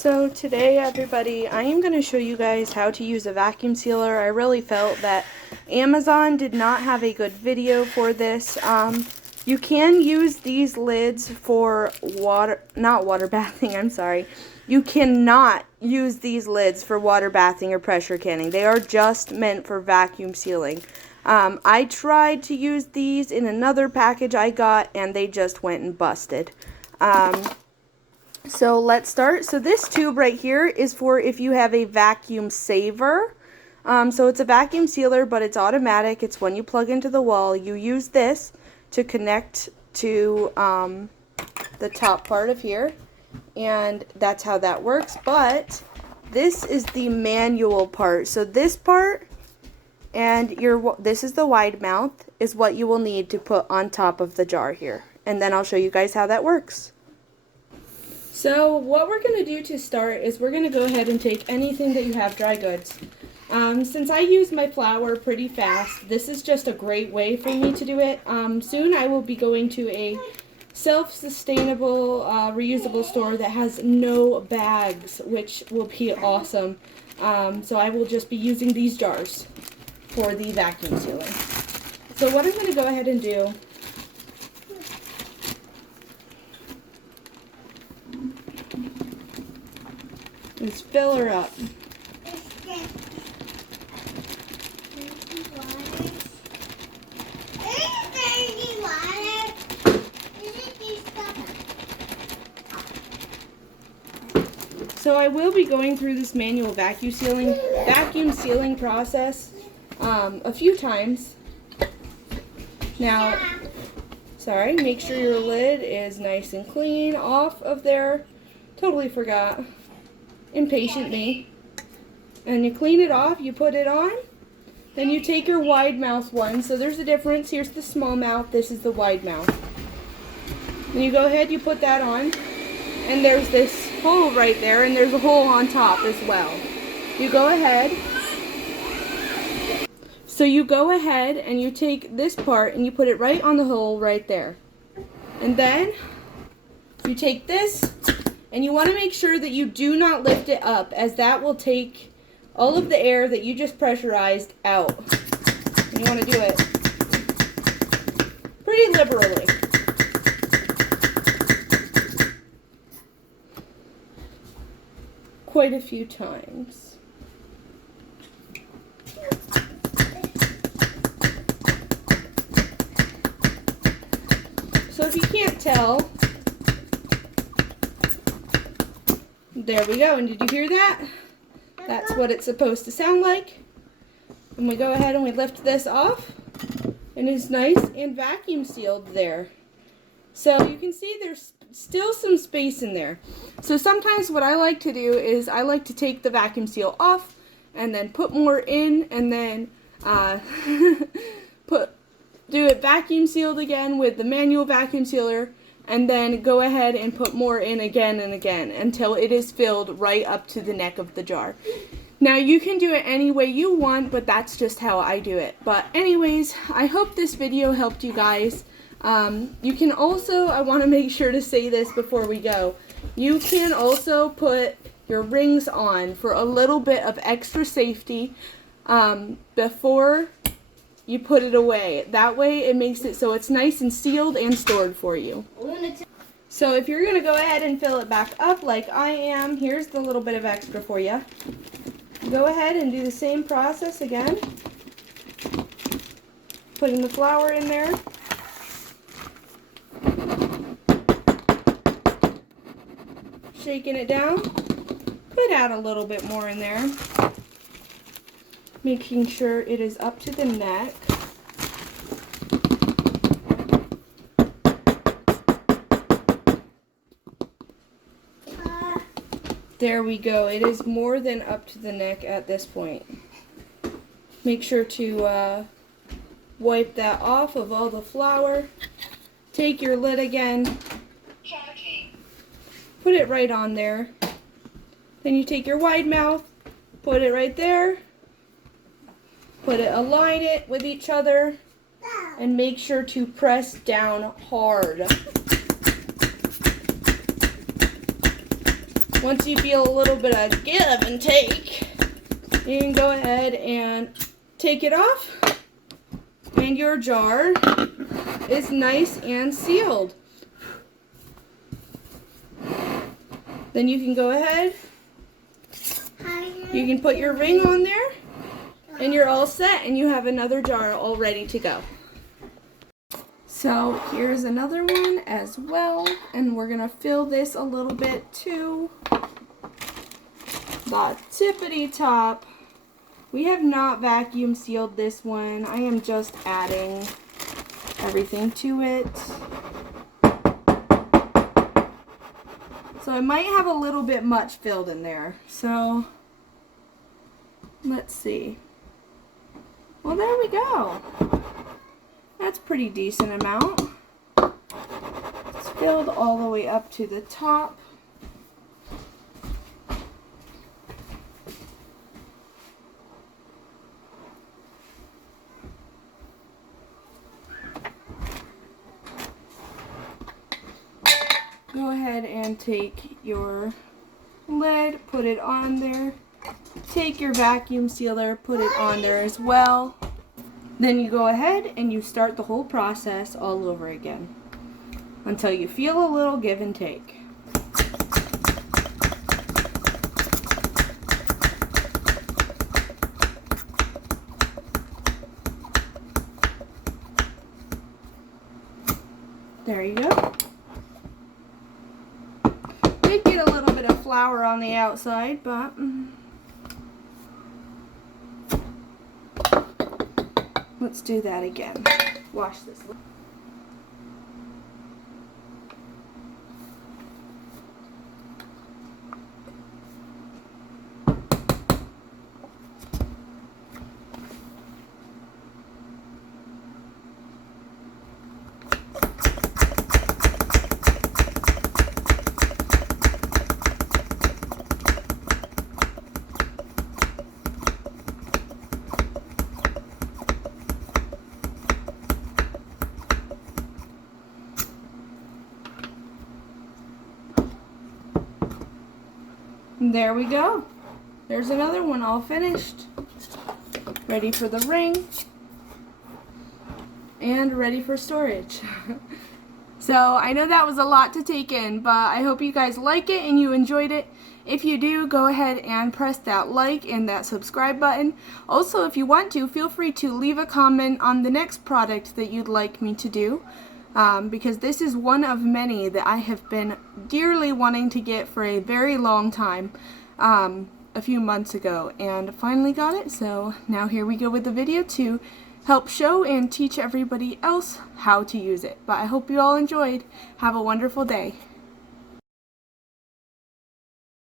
So today, everybody, I am going to show you guys how to use a vacuum sealer. I really felt that Amazon did not have a good video for this. You can use these lids for not water bathing, I'm sorry. You cannot use these lids for water bathing or pressure canning. They are just meant for vacuum sealing. I tried to use these in another package I got, and they just went and busted. So let's start. So this tube right here is for if you have a vacuum saver. So it's a vacuum sealer, but it's automatic. It's when you plug into the wall. You use this to connect to the top part of here, and that's how that works. But this is the manual part. So this part and this is the wide mouth is what you will need to put on top of the jar here. And then I'll show you guys how that works. So what we're going to do to start is we're going to go ahead and take anything that you have dry goods. Since I use my flour pretty fast, this is just a great way for me to do it. Soon I will be going to a self-sustainable, reusable store that has no bags, which will be awesome. So I will just be using these jars for the vacuum sealing. So what I'm going to go ahead and do is fill her up. So I will be going through this manual vacuum sealing process a few times. Now, sorry, make sure your lid is nice and clean off of there. Totally forgot. Impatient me. And you clean it off, you put it on, then you take your wide mouth one. So there's a difference. Here's the small mouth, this is the wide mouth. Then you go ahead, you put that on, and there's this hole right there, and there's a hole on top as well. You go ahead. So you go ahead and you take this part and you put it right on the hole right there. And then you take this, and you want to make sure that you do not lift it up, as that will take all of the air that you just pressurized out. And you want to do it pretty liberally. Quite a few times. So if you can't tell, there we go. And did you hear that? That's what it's supposed to sound like. And we go ahead and we lift this off, and it's nice and vacuum sealed there. So you can see there's still some space in there. So sometimes what I like to do is I like to take the vacuum seal off and then put more in, and then do it vacuum sealed again with the manual vacuum sealer, and then go ahead and put more in again and again until it is filled right up to the neck of the jar. Now you can do it any way you want, but that's just how I do it. But anyways, I hope this video helped you guys. You can also, I want to make sure to say this before we go, you can also put your rings on for a little bit of extra safety before you put it away. That way it makes it so it's nice and sealed and stored for you. So if you're going to go ahead and fill it back up like I am, here's the little bit of extra for you. Go ahead and do the same process again. Putting the flour in there. Shaking it down. Put out a little bit more in there. Making sure it is up to the neck. There we go. It is more than up to the neck at this point. Make sure to wipe that off of all the flour. Take your lid again. Put it right on there. Then you take your wide mouth, put it right there. Align it with each other, and make sure to press down hard. Once you feel a little bit of give and take, you can go ahead and take it off, and your jar is nice and sealed. Then you can go ahead, you can put your ring on there, and you're all set, and you have another jar all ready to go. So here's another one as well, and we're gonna fill this a little bit to the tippity top. We have not vacuum sealed this one. I am just adding everything to it. So it might have a little bit much filled in there. So let's see. Well, there we go. That's a pretty decent amount. It's filled all the way up to the top. Go ahead and take your lid, put it on there. Take your vacuum sealer, put it on there as well. Then you go ahead and you start the whole process all over again until you feel a little give and take. There you go. Did get a little bit of flour on the outside, but let's do that again. Wash this. There we go. There's another one all finished. Ready for the ring. And ready for storage. So I know that was a lot to take in, but I hope you guys like it and you enjoyed it. If you do, go ahead and press that like and that subscribe button. Also, if you want to, feel free to leave a comment on the next product that you'd like me to do. Because this is one of many that I have been dearly wanting to get for a very long time, a few months ago, and finally got it. So now here we go with the video to help show and teach everybody else how to use it. But I hope you all enjoyed. Have a wonderful day.